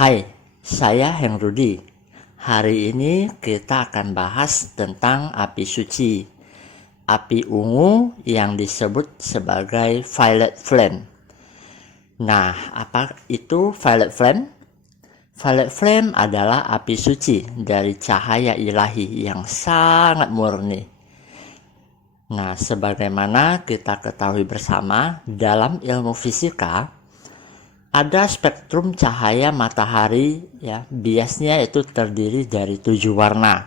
Hai, saya Hengrudi. Hari ini kita akan bahas tentang api suci, api ungu yang disebut sebagai violet flame. Nah, apa itu violet flame? Violet flame adalah api suci dari cahaya ilahi yang sangat murni. Nah, sebagaimana kita ketahui bersama, dalam ilmu fisika, ada spektrum cahaya matahari ya, biasnya itu terdiri dari 7 warna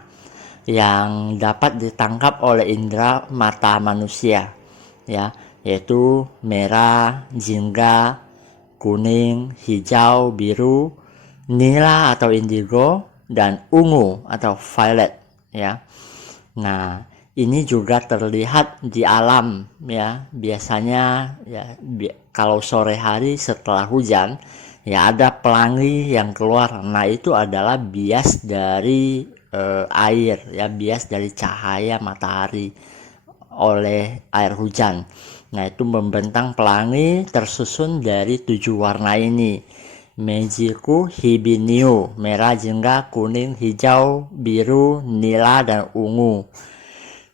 yang dapat ditangkap oleh indera mata manusia ya, yaitu merah, jingga, kuning, hijau, biru, nila atau indigo, dan ungu atau violet ya. Nah, ini juga terlihat di alam ya. Biasanya ya kalau sore hari setelah hujan ya ada pelangi yang keluar. Nah, itu adalah bias dari air ya, bias dari cahaya matahari oleh air hujan. Nah, itu membentang pelangi tersusun dari 7 warna ini. Mejiku Hibiniu, merah, jingga, kuning, hijau, biru, nila, dan ungu.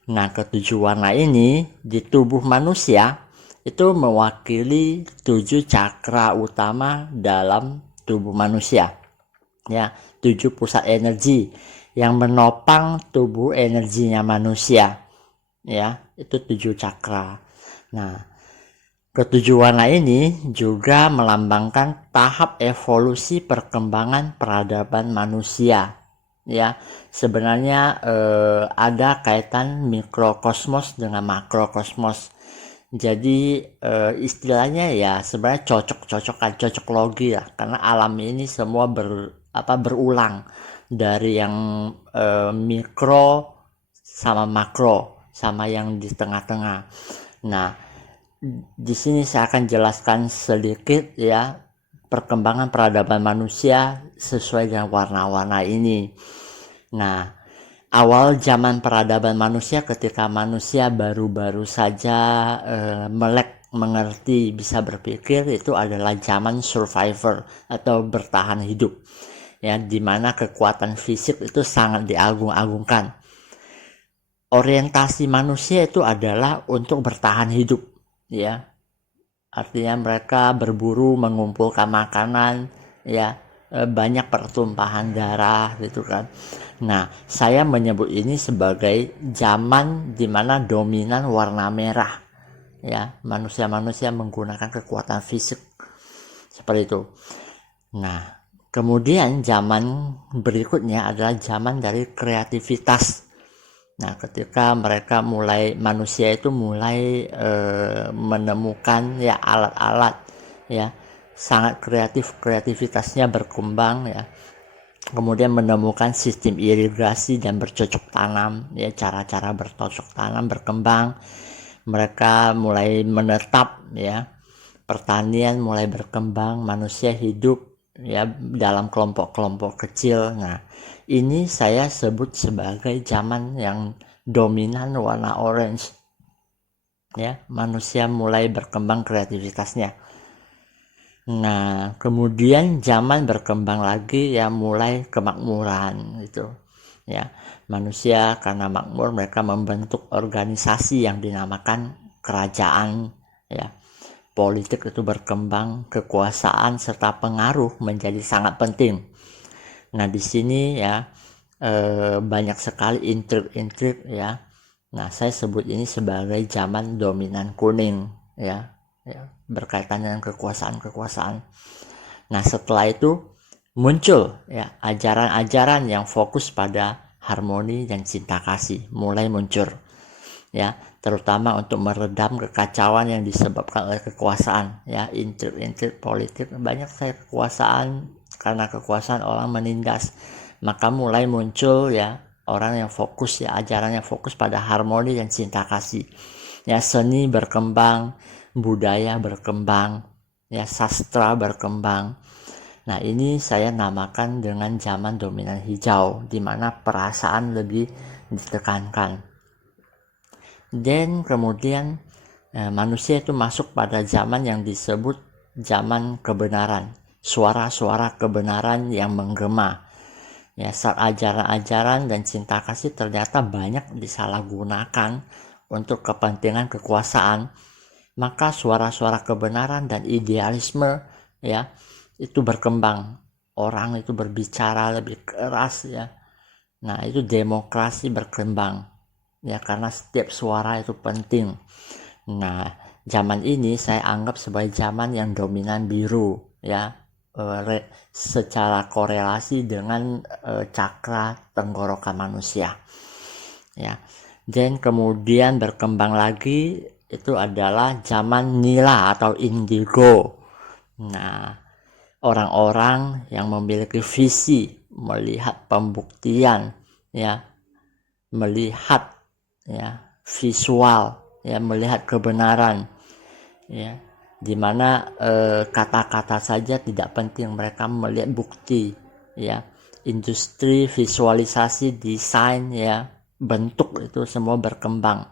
Nah, ketujuh warna ini di tubuh manusia itu mewakili 7 cakra utama dalam tubuh manusia. Ya, 7 pusat energi yang menopang tubuh energinya manusia. Ya, itu 7 cakra. Nah, ketujuh warna ini juga melambangkan tahap evolusi perkembangan peradaban manusia. Ya, sebenarnya ada kaitan mikrokosmos dengan makrokosmos. Jadi istilahnya ya sebenarnya cocok logi lah, karena alam ini semua berulang dari yang mikro sama makro sama yang di tengah-tengah. Nah, di sini saya akan jelaskan sedikit ya perkembangan peradaban manusia sesuai dengan warna-warna ini. Nah, awal zaman peradaban manusia ketika manusia baru-baru saja melek mengerti, bisa berpikir, itu adalah zaman survivor atau bertahan hidup. Ya, di mana kekuatan fisik itu sangat diagung-agungkan. Orientasi manusia itu adalah untuk bertahan hidup, ya. Artinya mereka berburu, mengumpulkan makanan, ya, banyak pertumpahan darah gitu kan. Nah, saya menyebut ini sebagai zaman di mana dominan warna merah. Ya, manusia-manusia menggunakan kekuatan fisik seperti itu. Nah, kemudian zaman berikutnya adalah zaman dari kreativitas. Nah, ketika manusia itu mulai menemukan ya alat-alat ya, sangat kreativitasnya berkembang ya. Kemudian menemukan sistem irigasi dan bercocok tanam ya, cara-cara bercocok tanam berkembang. Mereka mulai menetap ya, pertanian mulai berkembang, manusia hidup ya dalam kelompok-kelompok kecil. Nah, ini saya sebut sebagai zaman yang dominan warna orange ya, manusia mulai berkembang kreativitasnya. Nah, kemudian zaman berkembang lagi ya, mulai kemakmuran gitu. Ya, manusia karena makmur mereka membentuk organisasi yang dinamakan kerajaan ya. Politik itu berkembang, kekuasaan serta pengaruh menjadi sangat penting. Nah, di sini ya banyak sekali intrik-intrik ya. Nah, saya sebut ini sebagai zaman dominan kuning ya, berkaitan dengan kekuasaan. Nah, setelah itu muncul ya ajaran-ajaran yang fokus pada harmoni dan cinta kasih mulai muncul ya, terutama untuk meredam kekacauan yang disebabkan oleh kekuasaan ya, intrik-intrik politik. Banyak saya kekuasaan, karena kekuasaan orang menindas, maka mulai muncul ya orang yang fokus ya, ajaran yang fokus pada harmoni dan cinta kasih ya. Seni berkembang, budaya berkembang ya, sastra berkembang. Nah, ini saya namakan dengan zaman dominan hijau, di mana perasaan lebih ditekankan. Dan kemudian manusia itu masuk pada zaman yang disebut zaman kebenaran, suara-suara kebenaran yang menggema ya. Saat ajaran-ajaran dan cinta kasih ternyata banyak disalahgunakan untuk kepentingan kekuasaan, maka suara-suara kebenaran dan idealisme ya itu berkembang. Orang itu berbicara lebih keras ya. Nah, itu demokrasi berkembang ya, karena setiap suara itu penting. Nah, zaman ini saya anggap sebagai zaman yang dominan biru ya, secara korelasi dengan cakra tenggorokan manusia ya. Dan kemudian berkembang lagi itu adalah zaman nila atau indigo. Nah, orang-orang yang memiliki visi, melihat pembuktian ya, melihat ya visual ya, melihat kebenaran ya, dimana kata-kata saja tidak penting, mereka melihat bukti ya. Industri visualisasi, desain ya, bentuk itu semua berkembang.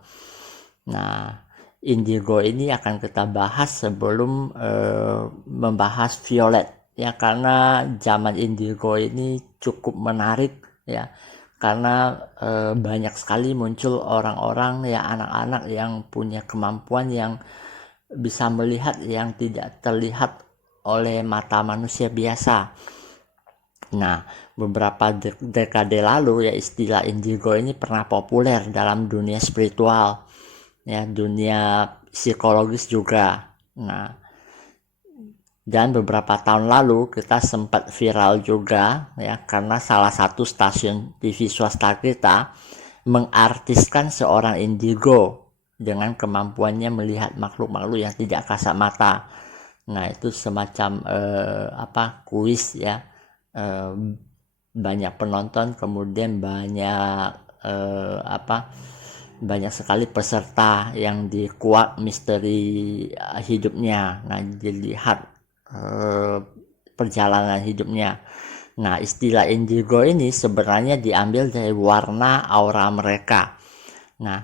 Nah, indigo ini akan kita bahas sebelum membahas violet ya, karena zaman indigo ini cukup menarik ya, karena banyak sekali muncul orang-orang ya, anak-anak yang punya kemampuan yang bisa melihat yang tidak terlihat oleh mata manusia biasa. Nah, beberapa dekade lalu ya, istilah indigo ini pernah populer dalam dunia spiritual ya, dunia psikologis juga. Nah, dan beberapa tahun lalu kita sempat viral juga ya, karena salah satu stasiun TV swasta kita mengartiskan seorang indigo dengan kemampuannya melihat makhluk-makhluk yang tidak kasat mata. Nah, itu semacam kuis ya, banyak penonton, kemudian banyak banyak sekali peserta yang dikuak misteri hidupnya. Nah, dilihat perjalanan hidupnya. Nah, istilah indigo ini sebenarnya diambil dari warna aura mereka. Nah,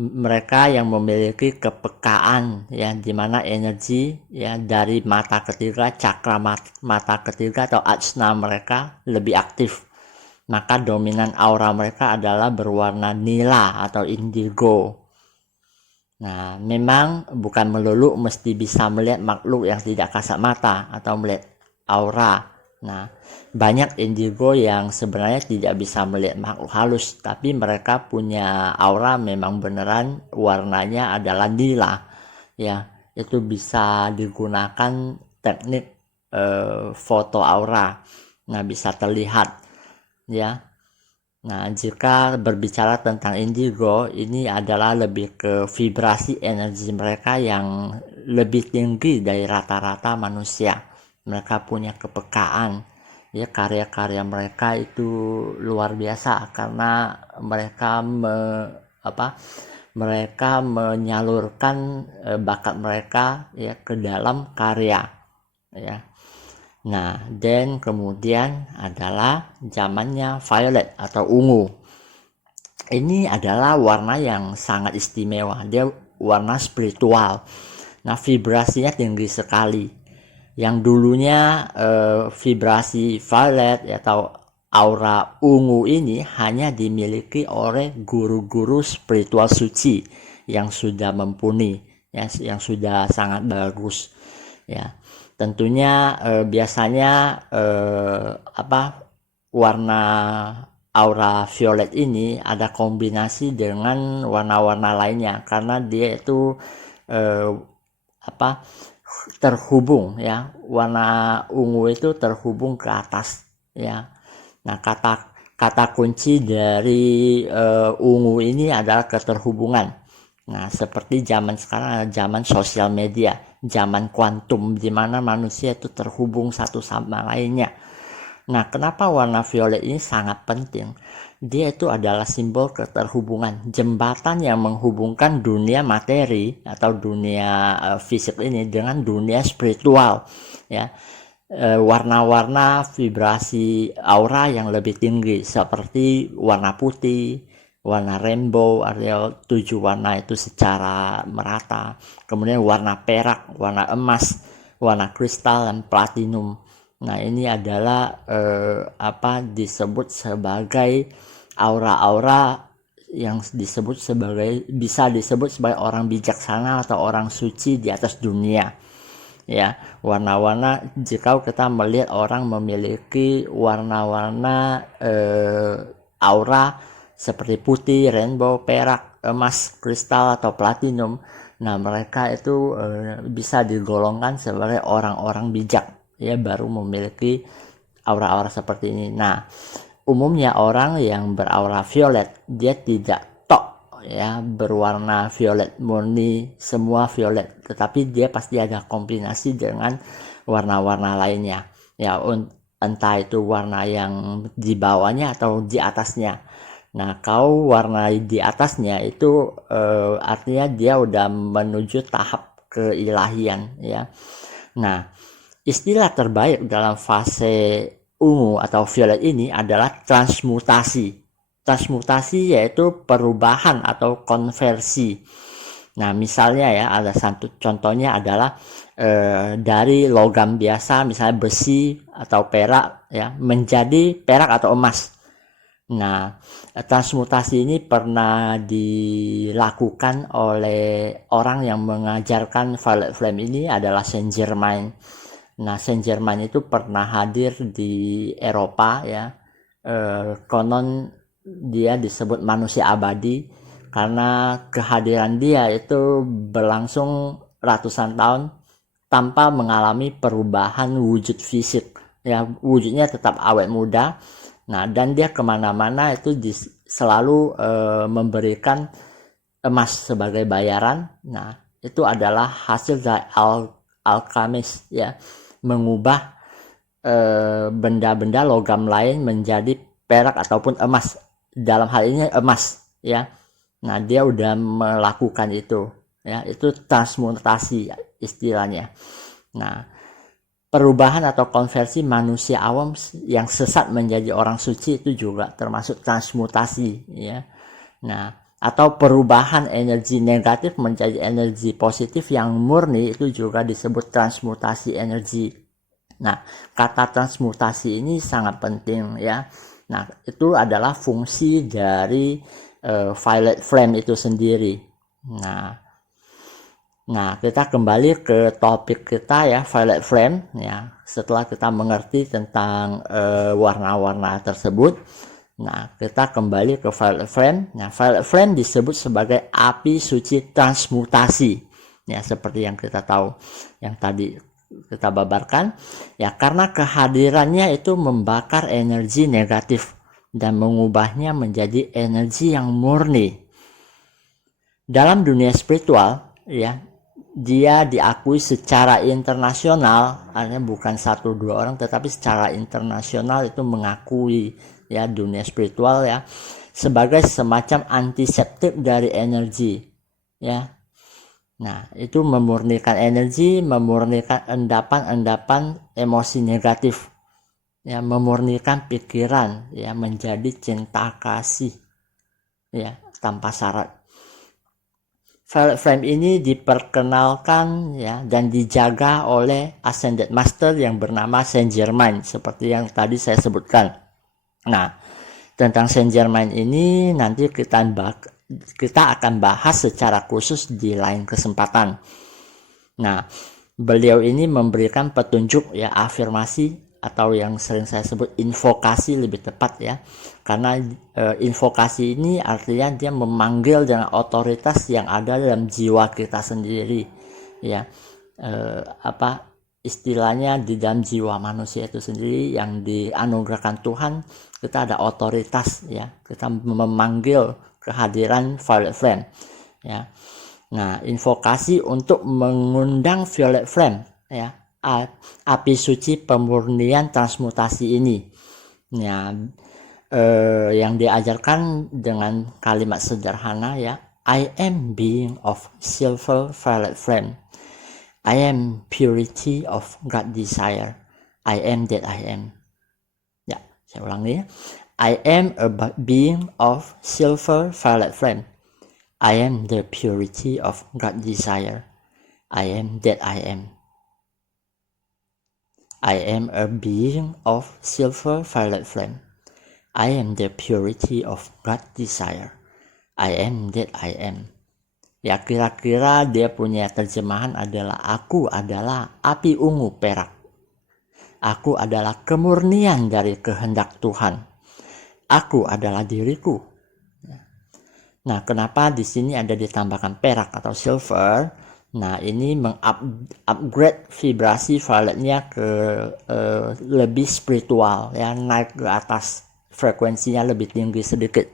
mereka yang memiliki kepekaan ya, di mana energi ya dari mata ketiga, cakra mata ketiga atau ajna mereka lebih aktif. Maka dominan aura mereka adalah berwarna nila atau indigo. Nah, memang bukan melulu mesti bisa melihat makhluk yang tidak kasat mata atau melihat aura. Nah, banyak indigo yang sebenarnya tidak bisa melihat makhluk halus, tapi mereka punya aura memang beneran warnanya adalah nila. Ya, itu bisa digunakan teknik foto aura. Nah, bisa terlihat ya. Nah, jika berbicara tentang indigo, ini adalah lebih ke vibrasi energi mereka yang lebih tinggi dari rata-rata manusia. Mereka punya kepekaan ya, karya-karya mereka itu luar biasa karena mereka mereka menyalurkan bakat mereka ya ke dalam karya ya. Nah, dan kemudian adalah zamannya violet atau ungu. Ini adalah warna yang sangat istimewa. Dia warna spiritual. Nah, vibrasinya tinggi sekali. yang dulunya vibrasi violet atau aura ungu ini hanya dimiliki oleh guru-guru spiritual suci yang sudah mumpuni, ya, yang sudah sangat bagus, ya. Tentunya biasanya warna aura violet ini ada kombinasi dengan warna-warna lainnya karena dia itu terhubung, ya. Warna ungu itu terhubung ke atas, ya. Nah, kata kunci dari ungu ini adalah keterhubungan. Nah, seperti zaman sekarang, zaman sosial media, zaman kuantum, di mana manusia itu terhubung satu sama lainnya. Nah, kenapa warna violet ini sangat penting? Dia itu adalah simbol keterhubungan, jembatan yang menghubungkan dunia materi atau dunia fisik ini dengan dunia spiritual, ya. Warna-warna vibrasi aura yang lebih tinggi seperti warna putih, warna rainbow, artinya 7 warna itu secara merata. Kemudian warna perak, warna emas, warna kristal, dan platinum. Nah, ini adalah disebut sebagai aura-aura yang bisa disebut sebagai orang bijaksana atau orang suci di atas dunia, ya. Warna-warna, jika kita melihat orang memiliki warna-warna aura seperti putih, rainbow, perak, emas, kristal, atau platinum, nah mereka itu bisa digolongkan sebagai orang-orang bijak, ya, baru memiliki aura-aura seperti ini. Nah, umumnya orang yang beraura violet, dia tidak tok, ya, berwarna violet murni, semua violet, tetapi dia pasti ada kombinasi dengan warna-warna lainnya, ya, entah itu warna yang di bawahnya atau di atasnya. Nah, kalau warna di atasnya itu artinya dia udah menuju tahap keilahian, ya. Nah, istilah terbaik dalam fase ungu atau violet ini adalah transmutasi. Transmutasi yaitu perubahan atau konversi. Nah, misalnya, ya, ada satu contohnya adalah dari logam biasa, misalnya besi atau perak, ya, menjadi perak atau emas. Nah, transmutasi ini pernah dilakukan oleh orang yang mengajarkan violet flame ini adalah Saint Germain. Nah, Saint Germain itu pernah hadir di Eropa, ya. Konon dia disebut manusia abadi karena kehadiran dia itu berlangsung ratusan tahun tanpa mengalami perubahan wujud fisik, ya. Wujudnya tetap awet muda. Nah, dan dia kemana-mana itu selalu memberikan emas sebagai bayaran. Nah, itu adalah hasil dari alkemis, ya, mengubah benda-benda logam lain menjadi perak ataupun emas. Dalam hal ini emas, ya. Nah, dia udah melakukan itu, ya. Itu transmutasi istilahnya. Nah, perubahan atau konversi manusia awam yang sesat menjadi orang suci itu juga termasuk transmutasi, ya. Nah, atau perubahan energi negatif menjadi energi positif yang murni itu juga disebut transmutasi energi. Nah, kata transmutasi ini sangat penting, ya. Nah, itu adalah fungsi dari violet flame itu sendiri. Nah, kita kembali ke topik kita, ya, violet flame, ya. Setelah kita mengerti tentang warna-warna tersebut, nah, kita kembali ke violet flame. Nah, violet flame disebut sebagai api suci transmutasi, ya, seperti yang kita tahu, yang tadi kita babarkan, ya, karena kehadirannya itu membakar energi negatif dan mengubahnya menjadi energi yang murni. Dalam dunia spiritual, ya, dia diakui secara internasional, artinya bukan 1-2 orang, tetapi secara internasional itu mengakui, ya, dunia spiritual, ya, sebagai semacam antiseptik dari energi, ya. Nah, itu memurnikan energi, memurnikan endapan-endapan emosi negatif, ya, memurnikan pikiran, ya, menjadi cinta kasih, ya, tanpa syarat. Violet flame ini diperkenalkan ya dan dijaga oleh Ascended Master yang bernama Saint Germain seperti yang tadi saya sebutkan. Nah, tentang Saint Germain ini nanti kita akan bahas secara khusus di lain kesempatan. Nah, beliau ini memberikan petunjuk ya, afirmasi atau yang sering saya sebut invokasi lebih tepat ya, karena invokasi ini artinya dia memanggil dengan otoritas yang ada dalam jiwa kita sendiri ya, istilahnya di dalam jiwa manusia itu sendiri yang dianugerahkan Tuhan, kita ada otoritas ya, kita memanggil kehadiran violet flame ya. Nah, invokasi untuk mengundang violet flame ya, api suci pemurnian transmutasi ini ya, yang diajarkan dengan kalimat sederhana ya, I am being of silver violet flame, I am purity of God desire, I am that I am. Ya, saya ulangi ya, I am a being of silver violet flame, I am the purity of God desire, I am that I am. I am a being of silver violet flame, I am the purity of God desire, I am that I am. Ya, kira-kira dia punya terjemahan adalah aku adalah api ungu perak, aku adalah kemurnian dari kehendak Tuhan, aku adalah diriku. Nah, kenapa di sini ada ditambahkan perak atau silver? Nah, ini mengupgrade vibrasi violetnya ke lebih spiritual ya, naik ke atas, frekuensinya lebih tinggi sedikit.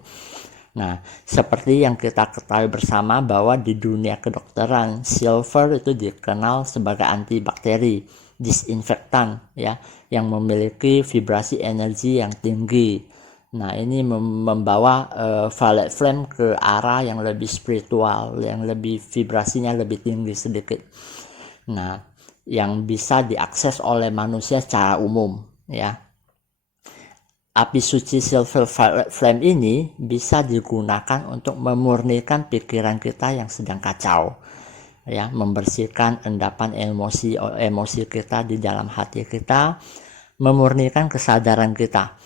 Nah, seperti yang kita ketahui bersama bahwa di dunia kedokteran, silver itu dikenal sebagai antibakteri, disinfektan ya, yang memiliki vibrasi energi yang tinggi. Nah, ini membawa violet flame ke arah yang lebih spiritual, yang lebih vibrasinya lebih tinggi sedikit. Nah, yang bisa diakses oleh manusia secara umum ya. Api suci silver violet flame ini bisa digunakan untuk memurnikan pikiran kita yang sedang kacau ya, membersihkan endapan emosi kita di dalam hati kita, memurnikan kesadaran kita,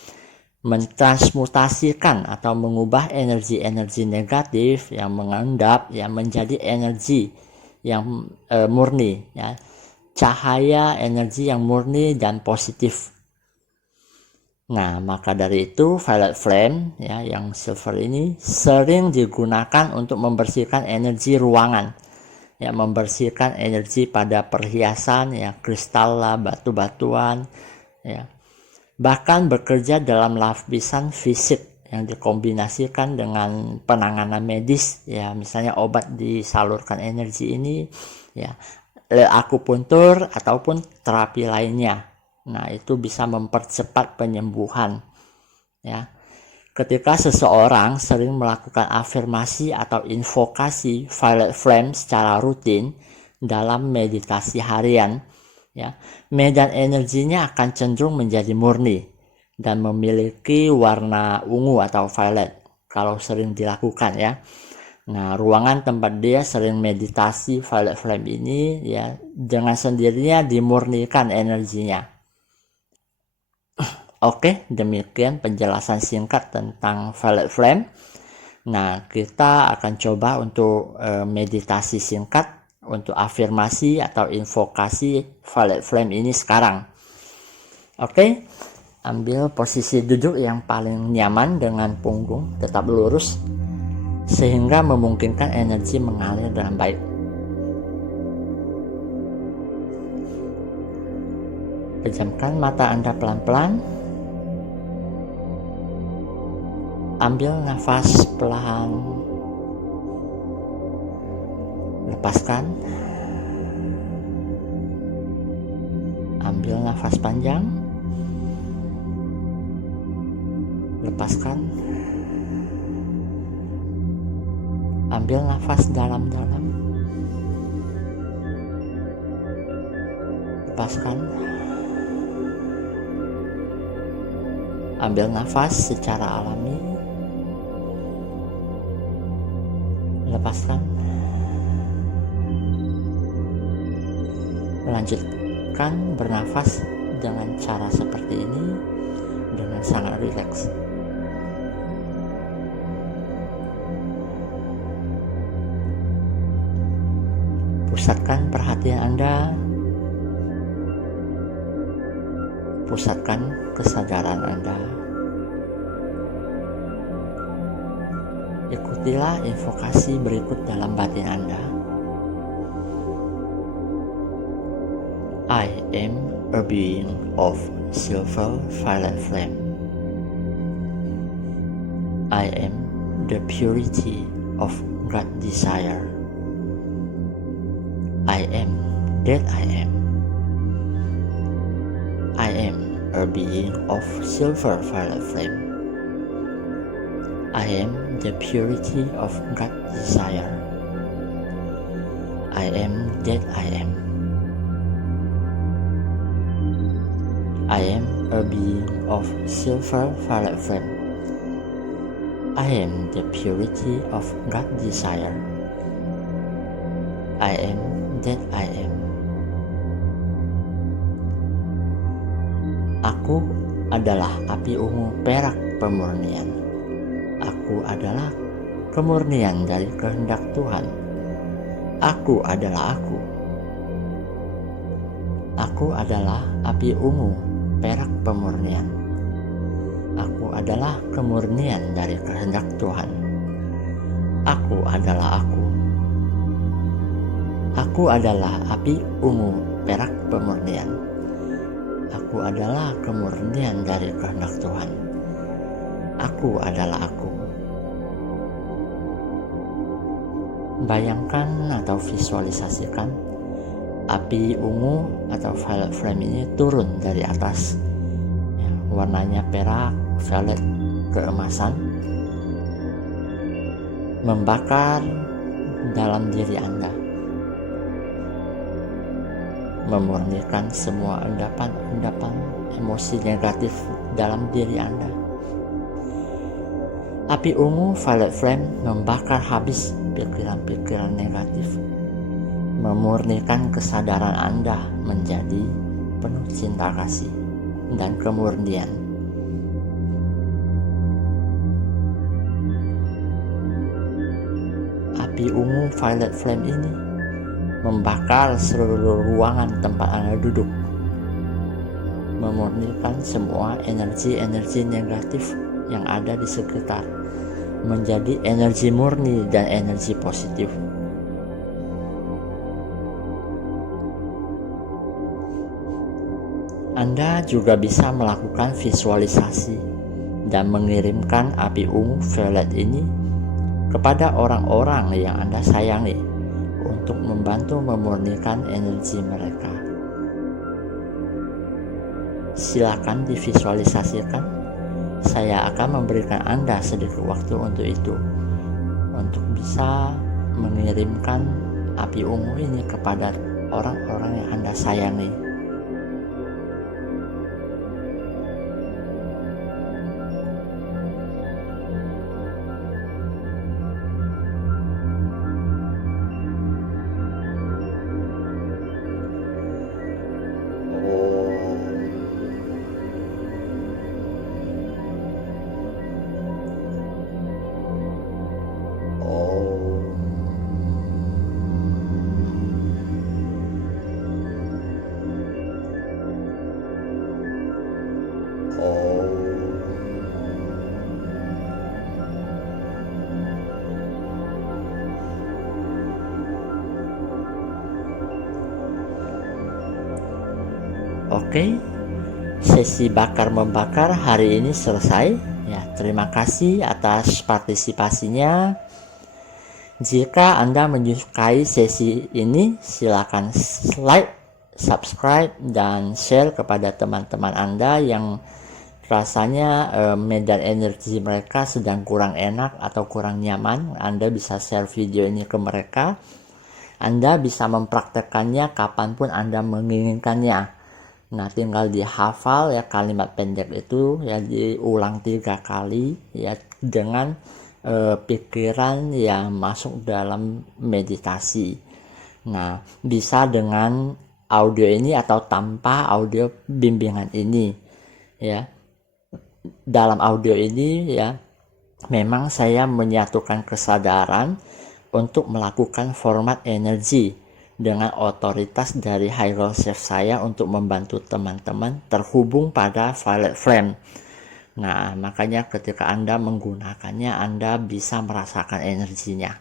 mentransmutasikan atau mengubah energi-energi negatif yang mengendap ya menjadi energi yang murni ya, cahaya energi yang murni dan positif. Nah, maka dari itu violet flame ya yang silver ini sering digunakan untuk membersihkan energi ruangan ya, membersihkan energi pada perhiasan ya, kristal lah, batu-batuan ya. Bahkan bekerja dalam lapisan fisik yang dikombinasikan dengan penanganan medis ya, misalnya obat disalurkan energi ini ya, akupuntur ataupun terapi lainnya. Nah, itu bisa mempercepat penyembuhan ya. Ketika seseorang sering melakukan afirmasi atau invokasi violet flame secara rutin dalam meditasi harian ya, medan energinya akan cenderung menjadi murni dan memiliki warna ungu atau violet kalau sering dilakukan ya. Nah, ruangan tempat dia sering meditasi violet flame ini ya, dengan sendirinya dimurnikan energinya. Oke, demikian penjelasan singkat tentang violet flame. Nah, kita akan coba untuk meditasi singkat untuk afirmasi atau invokasi violet flame ini sekarang. Oke, ambil posisi duduk yang paling nyaman dengan punggung tetap lurus sehingga memungkinkan energi mengalir dengan baik. Pejamkan mata Anda pelan-pelan. Ambil nafas perlahan. Lepaskan. Ambil nafas panjang. Lepaskan. Ambil nafas dalam-dalam. Lepaskan. Ambil nafas secara alami. Lepaskan. Lanjutkan bernafas dengan cara seperti ini dengan sangat rileks. Pusatkan perhatian Anda, pusatkan kesadaran Anda. Ikutilah invokasi berikut dalam batin Anda. I am a being of silver violet flame. I am the purity of God desire. I am that I am. I am a being of silver violet flame. I am the purity of God desire. I am that I am. I am a being of silver violet flame. I am the purity of God desire. I am that I am. Aku adalah api ungu perak pemurnian. Aku adalah kemurnian dari kehendak Tuhan. Aku adalah aku. Aku adalah api ungu perak pemurnian. Aku adalah kemurnian dari kehendak Tuhan. Aku adalah aku. Aku adalah api ungu perak pemurnian. Aku adalah kemurnian dari kehendak Tuhan. Aku adalah aku. Bayangkan atau visualisasikan api ungu atau violet flame ini turun dari atas, warnanya perak, violet, keemasan, membakar dalam diri Anda, memurnikan semua endapan-endapan emosi negatif dalam diri Anda. Api ungu violet flame membakar habis pikiran-pikiran negatif, memurnikan kesadaran Anda menjadi penuh cinta kasih dan kemurnian. Api ungu violet flame ini membakar seluruh ruangan tempat Anda duduk, memurnikan semua energi-energi negatif yang ada di sekitar menjadi energi murni dan energi positif. Anda juga bisa melakukan visualisasi dan mengirimkan api ungu violet ini kepada orang-orang yang Anda sayangi untuk membantu memurnikan energi mereka. Silakan divisualisasikan. Saya akan memberikan Anda sedikit waktu untuk itu, untuk bisa mengirimkan api ungu ini kepada orang-orang yang Anda sayangi. Oke, sesi bakar membakar hari ini selesai. Ya, terima kasih atas partisipasinya. Jika Anda menyukai sesi ini, silakan like, subscribe, dan share kepada teman-teman Anda yang rasanya medan energi mereka sedang kurang enak atau kurang nyaman. Anda bisa share video ini ke mereka. Anda bisa mempraktekannya kapanpun Anda menginginkannya. Nah, tinggal dihafal ya kalimat pendek itu, ya diulang 3 kali ya dengan pikiran yang masuk dalam meditasi. Nah, bisa dengan audio ini atau tanpa audio bimbingan ini ya. Dalam audio ini ya, memang saya menyatukan kesadaran untuk melakukan format energi dengan otoritas dari higher self saya untuk membantu teman-teman terhubung pada violet flame. Nah, makanya ketika Anda menggunakannya, Anda bisa merasakan energinya.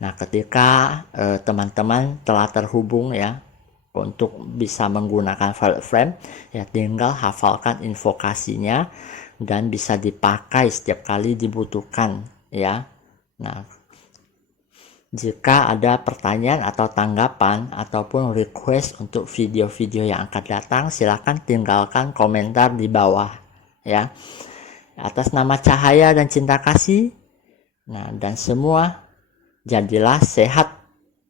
Nah, ketika teman-teman telah terhubung ya, untuk bisa menggunakan violet flame, ya tinggal hafalkan invokasinya dan bisa dipakai setiap kali dibutuhkan ya. Nah, jika ada pertanyaan atau tanggapan ataupun request untuk video-video yang akan datang, silakan tinggalkan komentar di bawah ya. Atas nama cahaya dan cinta kasih, nah dan semua jadilah sehat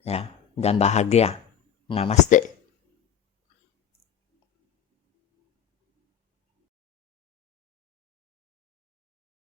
ya dan bahagia. Namaste.